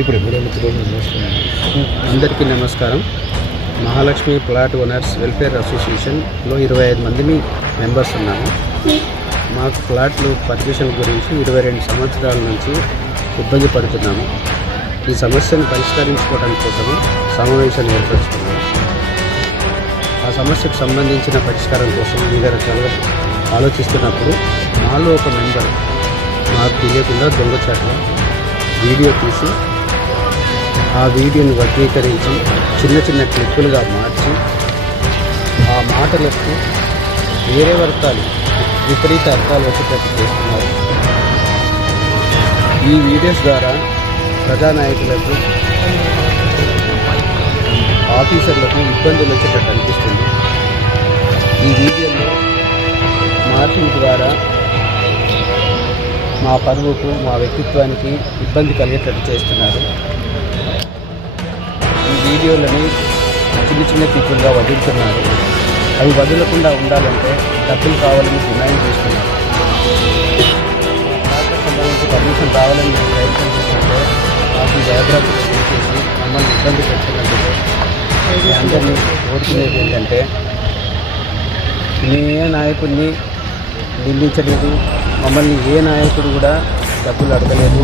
ఇప్పుడు అందరికీ నమస్కారం. మహాలక్ష్మి ప్లాట్ ఓనర్స్ వెల్ఫేర్ అసోసియేషన్లో ఇరవై ఐదు మందిని మెంబర్స్ ఉన్నాము మాకు ప్లాట్లు పర్మిషన్ గురించి ఇరవై రెండు సంవత్సరాల నుంచి ఇబ్బంది పడుతున్నాము ఈ సమస్యను పరిష్కరించుకోవడానికి కోసము సమావేశాన్ని ఏర్పరచుకున్నాము. ఆ సమస్యకు సంబంధించిన పరిష్కారం కోసం వివిధ రకాలుగా ఆలోచిస్తున్నప్పుడు మాలో ఒక మెంబర్ మాకు తెలియకుండా దొంగచాట్ల వీడియో తీసి ఆ వీడియోని వర్గీకరించి చిన్న చిన్న క్లిప్పులుగా మార్చి ఆ మాటలకు వేరే వర్గాలు విపరీత అర్థాలు వచ్చేటట్టు చేస్తున్నారు ఈ వీడియోస్ ద్వారా ప్రజానాయకులకు ఆఫీసర్లకు ఇబ్బందులు వచ్చేటట్టు అనిపిస్తుంది. ఈ వీడియోలో మార్పింగ్ ద్వారా మా పరువుకు మా వ్యక్తిత్వానికి ఇబ్బంది కలిగేటట్టు చేస్తున్నారు. ఈ వీడియోలని చిన్న చిన్న పీపుల్గా వదులుతున్నారు. అవి వదలకుండా ఉండాలంటే డబ్బులు కావాలని డిమాండ్ చేస్తున్నారు. సంబంధించి పర్మిషన్ రావాలని మేము ప్రయత్నం చేస్తుంటే మాకు జాగ్రత్త జాగ్రత్తలు చేసి మమ్మల్ని ఇబ్బంది పెడుతున్నందుకు అందరినీ కోరుకునేది ఏంటంటే ఏ నాయకుడిని నిందించలేదు మమ్మల్ని ఏ నాయకుడు కూడా డబ్బులు అడగలేదు.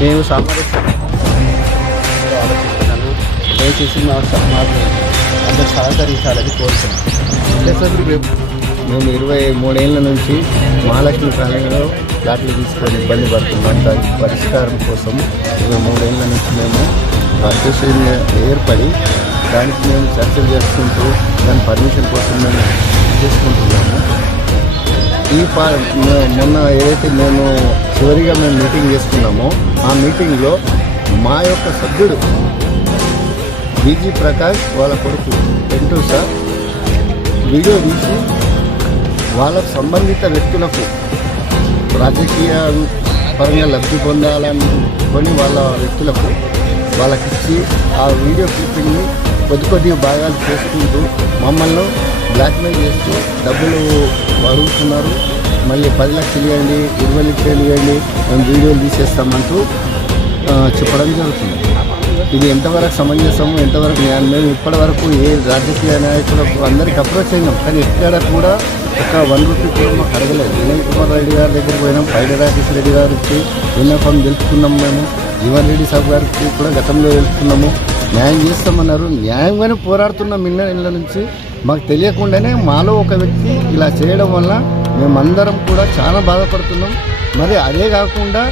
మేము సామరస్యం దయచేసి మాకు మాకు అందరు సహకరించాలని కోరుతున్నాను అంటే సార్ ఇప్పుడు మేము ఇరవై మూడేళ్ళ నుంచి మహాలక్ష్మి కాలనీలో ఫ్లాట్లు తీసుకొని ఇబ్బంది పడుతున్నాం. దానికి పరిష్కారం కోసం ఇరవై మూడేళ్ళ నుంచి మేము అసోసియేషన్ ఏర్పడి దానికి మేము చర్చలు చేసుకుంటూ దాని పర్మిషన్ కోసం మేము చేసుకుంటున్నాము. ఈ పా మొన్న ఏదైతే మేము చివరిగా మేము మీటింగ్ చేసుకున్నామో ఆ మీటింగ్లో మా యొక్క సభ్యుడు బీజీ ప్రకాష్ వాళ్ళ కొడుకు పెంటూ సార్. వీడియో తీసి వాళ్ళకు సంబంధిత వ్యక్తులకు రాజకీయ పరంగా లబ్ధి పొందాలనుకొని వాళ్ళ వ్యక్తులకు వాళ్ళకిచ్చి ఆ వీడియో క్లిప్పింగ్ని కొద్ది కొద్ది భాగాలు చేసుకుంటూ మమ్మల్ని బ్లాక్మెయిల్ చేస్తూ డబ్బులు అడుగుతున్నారు. మళ్ళీ పది లక్షలు ఇవ్వండి ఇరవై లక్షలు ఇవ్వండి మేము వీడియోలు తీసేస్తామంటూ చెప్పడం జరుగుతుంది. ఇది ఎంతవరకు సమంజసము ఎంతవరకు న్యాయం? మేము ఇప్పటివరకు ఏ రాజకీయ నాయకులకు అందరికి అప్రోచ్ అయినాం కానీ ఎక్కడ కూడా ఒక వన్ రూపీ కూడా మాకు అడగలేదు. వినయ్ కుమార్ రెడ్డి గారి దగ్గర పోయినాం పైడి రాకేష్ రెడ్డి గారికి విన్నపం తెలుసుకున్నాం మేము జీవన్ రెడ్డి సాబ్ గారికి కూడా గతంలో తెలుసుకున్నాము న్యాయం చేస్తామన్నారు. న్యాయంగానే పోరాడుతున్నాం ఇన్న ఇళ్ళ నుంచి. మాకు తెలియకుండానే మాలో ఒక వ్యక్తి ఇలా చేయడం వల్ల మేమందరం కూడా చాలా బాధపడుతున్నాం. మరి అదే కాకుండా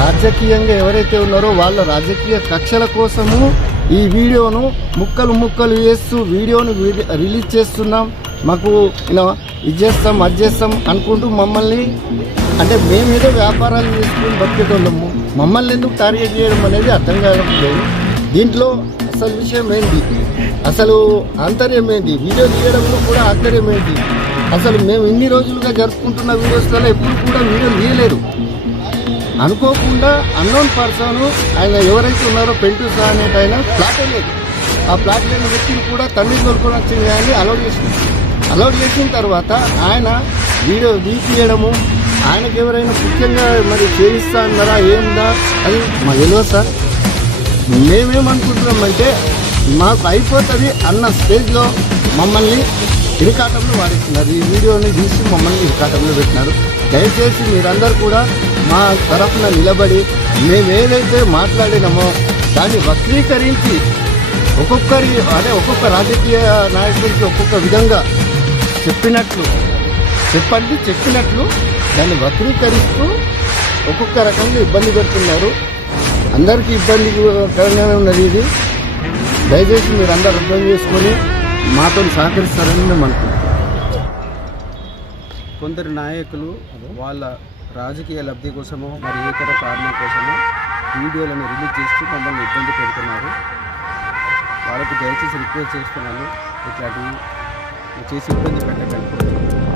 రాజకీయంగా ఎవరైతే ఉన్నారో వాళ్ళ రాజకీయ కక్షల కోసము ఈ వీడియోను ముక్కలు ముక్కలు వేస్తూ వీడియోను రిలీజ్ చేస్తున్నాం. మాకు ఇలా ఇది చేస్తాం అది చేస్తాం అనుకుంటూ మమ్మల్ని అంటే మేమేదో వ్యాపారాలు చేసుకుని బతికేటోళ్ళము. మమ్మల్ని ఎందుకు టార్గెట్ చేయడం అనేది అర్థం కావట్లేదు. దీంట్లో అసలు విషయం ఏంటి? అసలు ఆంతర్యం ఏంటి? వీడియో తీయడంలో కూడా ఆంతర్యం ఏంటి? అసలు మేము ఇన్ని రోజులుగా జరుపుకుంటున్న వీడియోస్లలో ఎప్పుడు కూడా వీడియో తీయలేదు అనుకోకుండా అన్నోన్ పర్సన్ ఆయన ఎవరైతే ఉన్నారో పెంటూసా అనేది ఆయన ఫ్లాట్ లేదు. ఆ ఫ్లాట్ లేని వ్యక్తిని కూడా తండ్రి దొరకడం వచ్చింది కానీ అలౌట్ చేసింది. అలౌట్ చేసిన తర్వాత ఆయన వీడియో తీపియడము ఆయనకి ఎవరైనా ముఖ్యంగా మరి చేయిస్తా అన్నారా ఏందా అది మాకు తెలియదు సార్. మేమేమనుకుంటున్నామంటే మాకు అయిపోతుంది అన్న స్టేజ్లో మమ్మల్ని ఇరికాటంలో వాడిస్తున్నారు. ఈ వీడియోని తీసి మమ్మల్ని ఇరికాటంలో పెట్టినారు. దయచేసి మీరందరూ కూడా మా తరఫున నిలబడి మేము ఏదైతే మాట్లాడినామో దాన్ని వక్రీకరించి ఒక్కొక్కరి అంటే ఒక్కొక్క రాజకీయ నాయకుడికి ఒక్కొక్క విధంగా చెప్పినట్లు చెప్పండి చెప్పినట్లు దాన్ని వక్రీకరిస్తూ ఒక్కొక్క రకంగా ఇబ్బంది పెడుతున్నారు. అందరికీ ఇబ్బంది కరంగానే ఉన్నది ఇది. దయచేసి మీరు అందరు అర్థం చేసుకొని మాతో సహకరిస్తారని మేము అనుకుంటున్నాం. కొందరు నాయకులు వాళ్ళ రాజకీయ లబ్ధి కోసమో మరి ఇతర కారణం కోసమో వీడియోలను రిలీజ్ చేస్తూ మమ్మల్ని ఇబ్బంది పెడుతున్నారు. వాళ్ళకు దయచేసి రిక్వెస్ట్ చేస్తున్నాను ఇట్లాంటివి చేసి ఇబ్బంది పెట్టకండి.